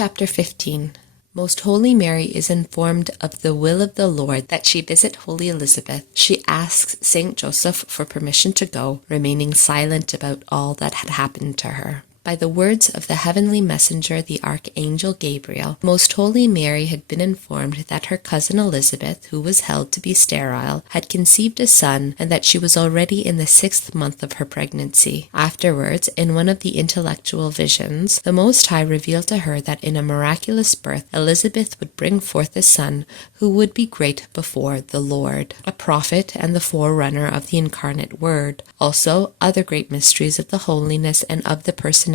Chapter 15. Most Holy Mary is informed of the will of the Lord that she visit Holy Elizabeth. She asks Saint Joseph for permission to go, remaining silent about all that had happened to her. By the words of the heavenly messenger, the Archangel Gabriel, Most Holy Mary had been informed that her cousin Elizabeth, who was held to be sterile, had conceived a son, and that she was already in the 6th month of her pregnancy. Afterwards, in one of the intellectual visions, the Most High revealed to her that in a miraculous birth, Elizabeth would bring forth a son who would be great before the Lord, a prophet and the forerunner of the incarnate Word. Also, other great mysteries of the holiness and of the personality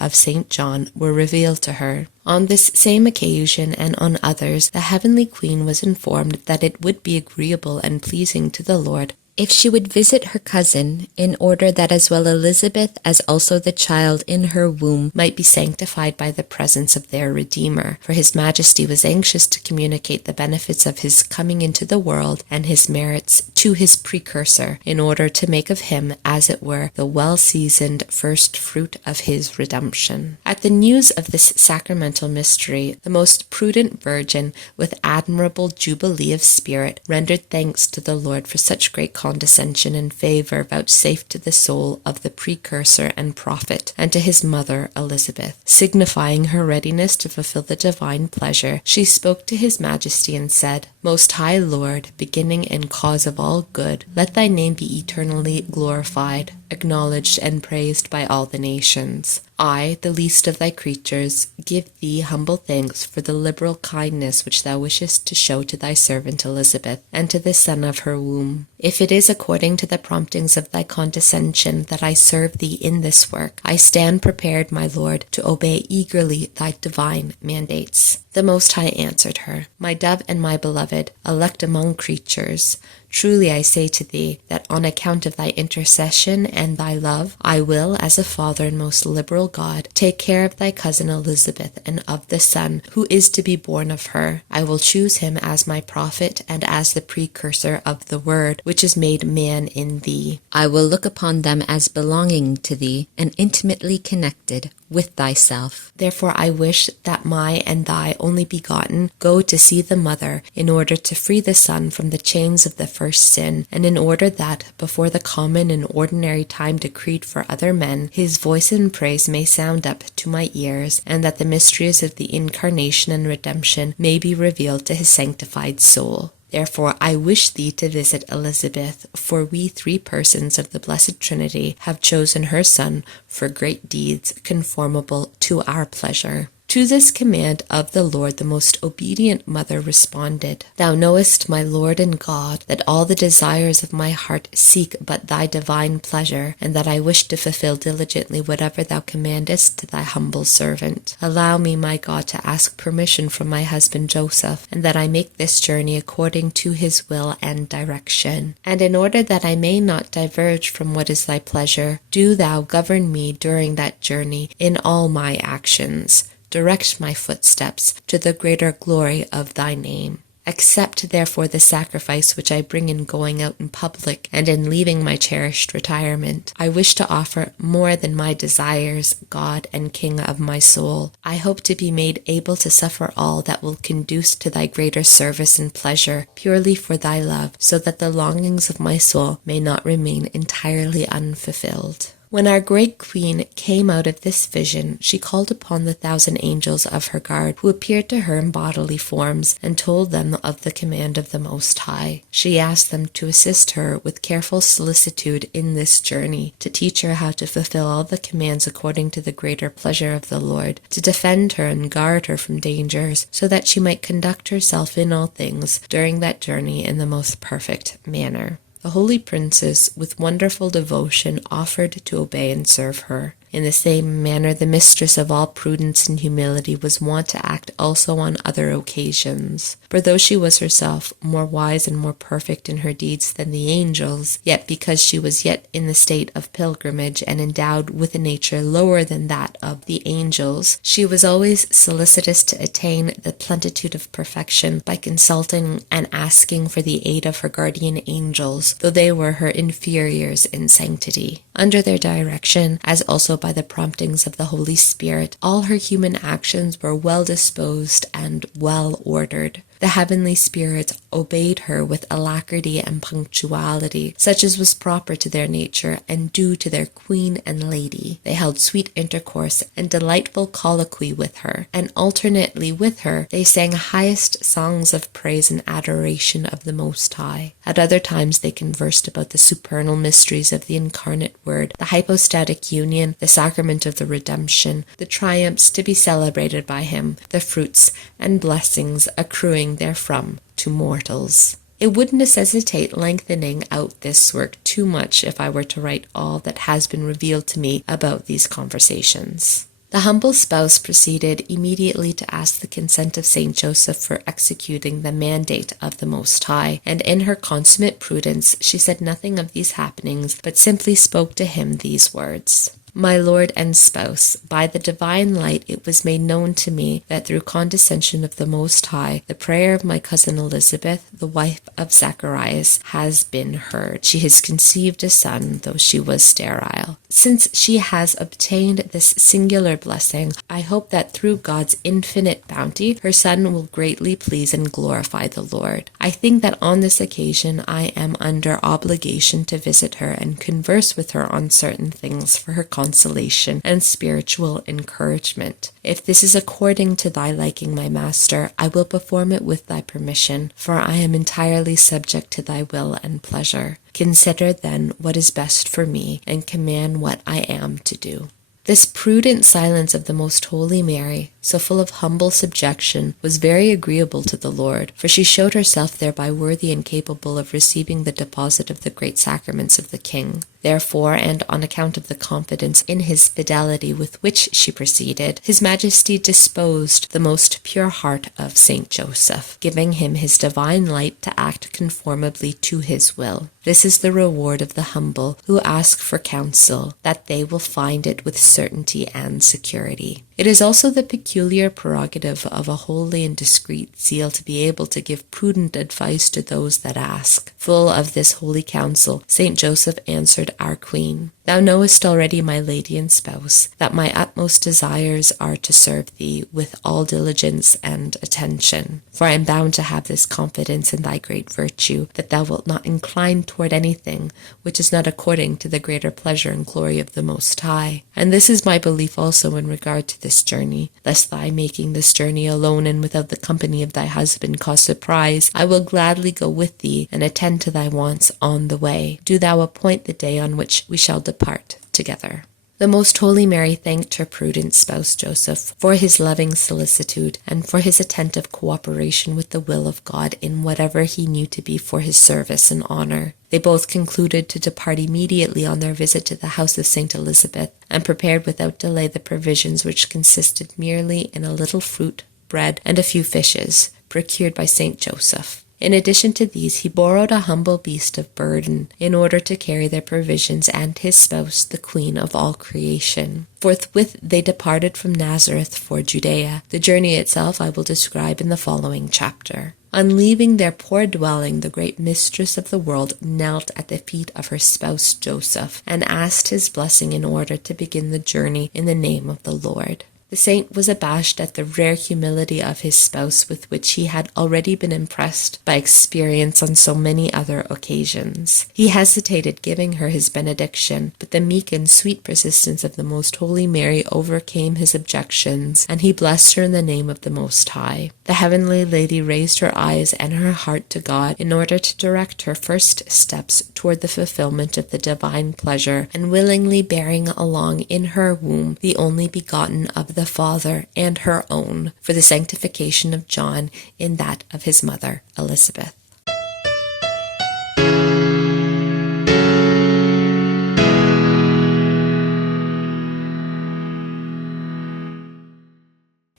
of St. John were revealed to her. On this same occasion and on others, the heavenly Queen was informed that it would be agreeable and pleasing to the Lord if she would visit her cousin, in order that as well Elizabeth as also the child in her womb might be sanctified by the presence of their Redeemer. For His Majesty was anxious to communicate the benefits of his coming into the world and his merits to his precursor, in order to make of him, as it were, the well-seasoned first fruit of his redemption. At the news of this sacramental mystery, the most prudent Virgin, with admirable jubilee of spirit, rendered thanks to the Lord for such great condescension and favor vouchsafed to the soul of the precursor and prophet, and to his mother Elizabeth. Signifying her readiness to fulfill the divine pleasure, she spoke to His Majesty and said, Most High Lord, beginning and cause of all good, let thy name be eternally glorified, acknowledged and praised by all the nations. I, the least of thy creatures, give thee humble thanks for the liberal kindness which thou wishest to show to thy servant Elizabeth, and to the son of her womb. If it is according to the promptings of thy condescension that I serve thee in this work, I stand prepared, my Lord, to obey eagerly thy divine mandates. The Most High answered her, My dove and my beloved, elect among creatures, truly I say to thee, that on account of thy intercession and thy love, I will, as a Father and most liberal God, take care of thy cousin Elizabeth and of the son who is to be born of her. I will choose him as my prophet and as the precursor of the Word, which is made man in thee. I will look upon them as belonging to thee and intimately connected with thyself. Therefore I wish that my and thy only begotten go to see the mother, in order to free the son from the chains of the first sin, and in order that, before the common and ordinary time decreed for other men, his voice in praise may sound up to my ears, and that the mysteries of the incarnation and redemption may be revealed to his sanctified soul. Therefore I wish thee to visit Elizabeth, for we 3 persons of the Blessed Trinity have chosen her son for great deeds conformable to our pleasure. To this command of the Lord the most obedient mother responded, Thou knowest, my Lord and God, that all the desires of my heart seek but thy divine pleasure, and that I wish to fulfill diligently whatever thou commandest to thy humble servant. Allow me, my God, to ask permission from my husband Joseph, and that I make this journey according to his will and direction. And in order that I may not diverge from what is thy pleasure, do thou govern me during that journey in all my actions. Direct my footsteps to the greater glory of thy name. Accept therefore the sacrifice which I bring in going out in public and in leaving my cherished retirement. I wish to offer more than my desires, God and King of my soul. I hope to be made able to suffer all that will conduce to thy greater service and pleasure, purely for thy love, so that the longings of my soul may not remain entirely unfulfilled. When our great Queen came out of this vision, she called upon the 1,000 angels of her guard, who appeared to her in bodily forms, and told them of the command of the Most High. She asked them to assist her with careful solicitude in this journey, to teach her how to fulfill all the commands according to the greater pleasure of the Lord, to defend her and guard her from dangers, so that she might conduct herself in all things during that journey in the most perfect manner. The holy princes, with wonderful devotion, offered to obey and serve her. In the same manner, the mistress of all prudence and humility was wont to act also on other occasions. For though she was herself more wise and more perfect in her deeds than the angels, yet because she was yet in the state of pilgrimage and endowed with a nature lower than that of the angels, she was always solicitous to attain the plenitude of perfection by consulting and asking for the aid of her guardian angels, though they were her inferiors in sanctity. Under their direction, as also also by the promptings of the Holy Spirit, all her human actions were well disposed and well ordered. The heavenly spirits obeyed her with alacrity and punctuality, such as was proper to their nature and due to their queen and lady. They held sweet intercourse and delightful colloquy with her, and alternately with her they sang highest songs of praise and adoration of the Most High. At other times they conversed about the supernal mysteries of the incarnate Word, the hypostatic union, the sacrament of the redemption, the triumphs to be celebrated by him, the fruits and blessings accruing therefrom to mortals. It would necessitate lengthening out this work too much if I were to write all that has been revealed to me about these conversations. The humble spouse proceeded immediately to ask the consent of Saint Joseph for executing the mandate of the Most High, and in her consummate prudence she said nothing of these happenings, but simply spoke to him these words: "My Lord and Spouse, by the divine light it was made known to me that through condescension of the Most High, the prayer of my cousin Elizabeth, the wife of Zacharias, has been heard. She has conceived a son, though she was sterile. Since she has obtained this singular blessing, I hope that through God's infinite bounty, her son will greatly please and glorify the Lord. I think that on this occasion I am under obligation to visit her and converse with her on certain things for her consolation and spiritual encouragement. If this is according to thy liking, my master, I will perform it with thy permission, for I am entirely subject to thy will and pleasure. Consider then what is best for me, and command what I am to do." This prudent silence of the Most Holy Mary, so full of humble subjection, was very agreeable to the Lord, for she showed herself thereby worthy and capable of receiving the deposit of the great sacraments of the King. Therefore, and on account of the confidence in his fidelity with which she proceeded, His Majesty disposed the most pure heart of Saint Joseph, giving him his divine light to act conformably to his will. This is the reward of the humble who ask for counsel, that they will find it with certainty and security. It is also the peculiar prerogative of a holy and discreet zeal to be able to give prudent advice to those that ask. Full of this holy counsel, Saint Joseph answered our Queen: "Thou knowest already, my lady and spouse, that my utmost desires are to serve thee with all diligence and attention. For I am bound to have this confidence in thy great virtue, that thou wilt not incline toward anything which is not according to the greater pleasure and glory of the Most High. And this is my belief also in regard to this journey, lest thy making this journey alone and without the company of thy husband cause surprise. I will gladly go with thee and attend to thy wants on the way. Do thou appoint the day on which we shall depart together." The Most Holy Mary thanked her prudent spouse Joseph for his loving solicitude and for his attentive cooperation with the will of God in whatever he knew to be for his service and honor. They both concluded to depart immediately on their visit to the house of Saint Elizabeth, and prepared without delay the provisions, which consisted merely in a little fruit, bread, and a few fishes, procured by Saint Joseph. In addition to these, he borrowed a humble beast of burden in order to carry their provisions and his spouse, the Queen of all creation. Forthwith they departed from Nazareth for Judea. The journey itself I will describe in the following chapter. On leaving their poor dwelling, the great mistress of the world knelt at the feet of her spouse Joseph and asked his blessing in order to begin the journey in the name of the Lord. The saint was abashed at the rare humility of his spouse, with which he had already been impressed by experience on so many other occasions. He hesitated giving her his benediction, but the meek and sweet persistence of the Most Holy Mary overcame his objections, and he blessed her in the name of the Most High. The Heavenly Lady raised her eyes and her heart to God in order to direct her first steps toward the fulfillment of the divine pleasure, and willingly bearing along in her womb the only begotten of the Father and her own, for the sanctification of John in that of his mother Elizabeth.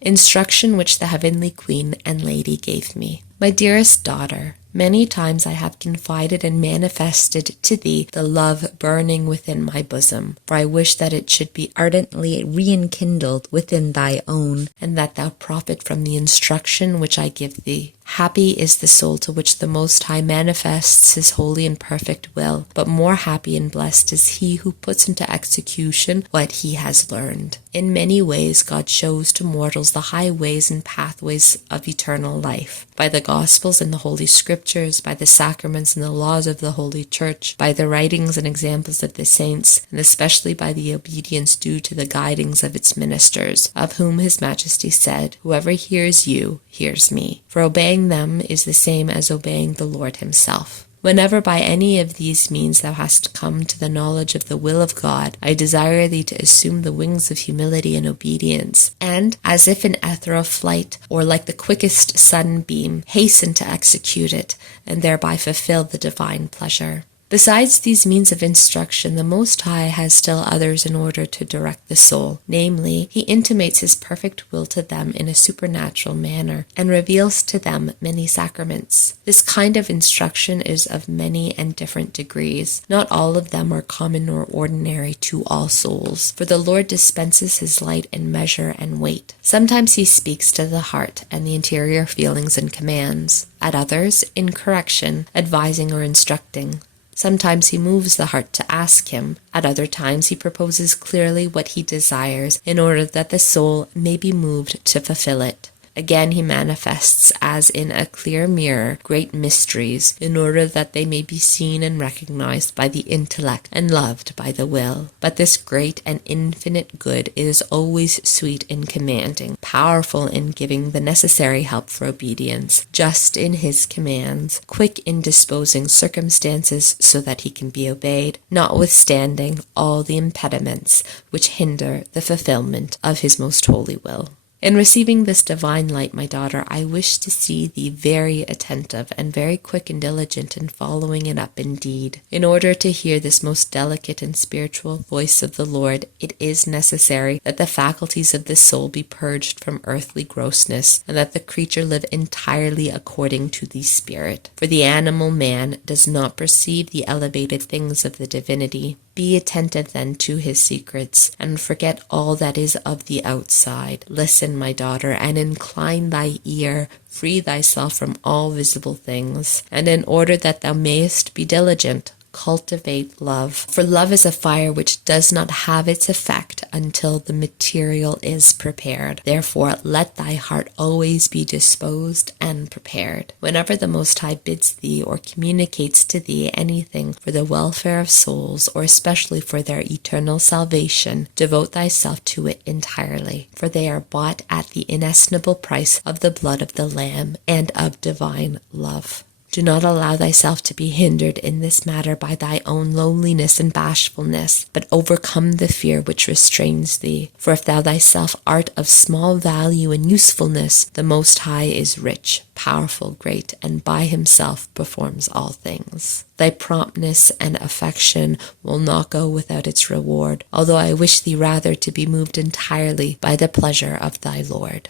Instruction which the Heavenly Queen and Lady gave me. My dearest daughter, many times I have confided and manifested to thee the love burning within my bosom, for I wish that it should be ardently rekindled within thy own, and that thou profit from the instruction which I give thee. Happy is the soul to which the Most High manifests his holy and perfect will, but more happy and blessed is he who puts into execution what he has learned. In many ways, God shows to mortals the highways and pathways of eternal life. By the Gospels and the Holy Scriptures, by the sacraments and the laws of the Holy Church, by the writings and examples of the saints, and especially by the obedience due to the guidings of its ministers, of whom his Majesty said, "Whoever hears you, hears me." For obeying them is the same as obeying the Lord himself. Whenever by any of these means thou hast come to the knowledge of the will of God, I desire thee to assume the wings of humility and obedience, and, as if in ethereal flight, or like the quickest sunbeam, hasten to execute it, and thereby fulfill the divine pleasure. Besides these means of instruction, the Most High has still others in order to direct the soul. Namely, he intimates his perfect will to them in a supernatural manner, and reveals to them many sacraments. This kind of instruction is of many and different degrees. Not all of them are common or ordinary to all souls, for the Lord dispenses his light in measure and weight. Sometimes he speaks to the heart and the interior feelings and commands. At others, in correction, advising or instructing. Sometimes he moves the heart to ask him. At other times he proposes clearly what he desires in order that the soul may be moved to fulfill it. Again he manifests as in a clear mirror great mysteries in order that they may be seen and recognized by the intellect and loved by the will. But this great and infinite good is always sweet in commanding, powerful in giving the necessary help for obedience, just in his commands, quick in disposing circumstances so that he can be obeyed, notwithstanding all the impediments which hinder the fulfillment of his most holy will. In receiving this divine light, my daughter, I wish to see thee very attentive and very quick and diligent in following it up indeed. In order to hear this most delicate and spiritual voice of the Lord, it is necessary that the faculties of the soul be purged from earthly grossness, and that the creature live entirely according to the Spirit. For the animal man does not perceive the elevated things of the divinity. Be attentive then to his secrets, and forget all that is of the outside. Listen, my daughter, and incline thy ear. Free thyself from all visible things, and in order that thou mayest be diligent, cultivate love. For love is a fire which does not have its effect until the material is prepared. Therefore, let thy heart always be disposed and prepared. Whenever the Most High bids thee or communicates to thee anything for the welfare of souls, or especially for their eternal salvation, devote thyself to it entirely, for they are bought at the inestimable price of the blood of the Lamb and of divine love. Do not allow thyself to be hindered in this matter by thy own lowliness and bashfulness, but overcome the fear which restrains thee. For if thou thyself art of small value and usefulness, the Most High is rich, powerful, great, and by himself performs all things. Thy promptness and affection will not go without its reward, although I wish thee rather to be moved entirely by the pleasure of thy Lord.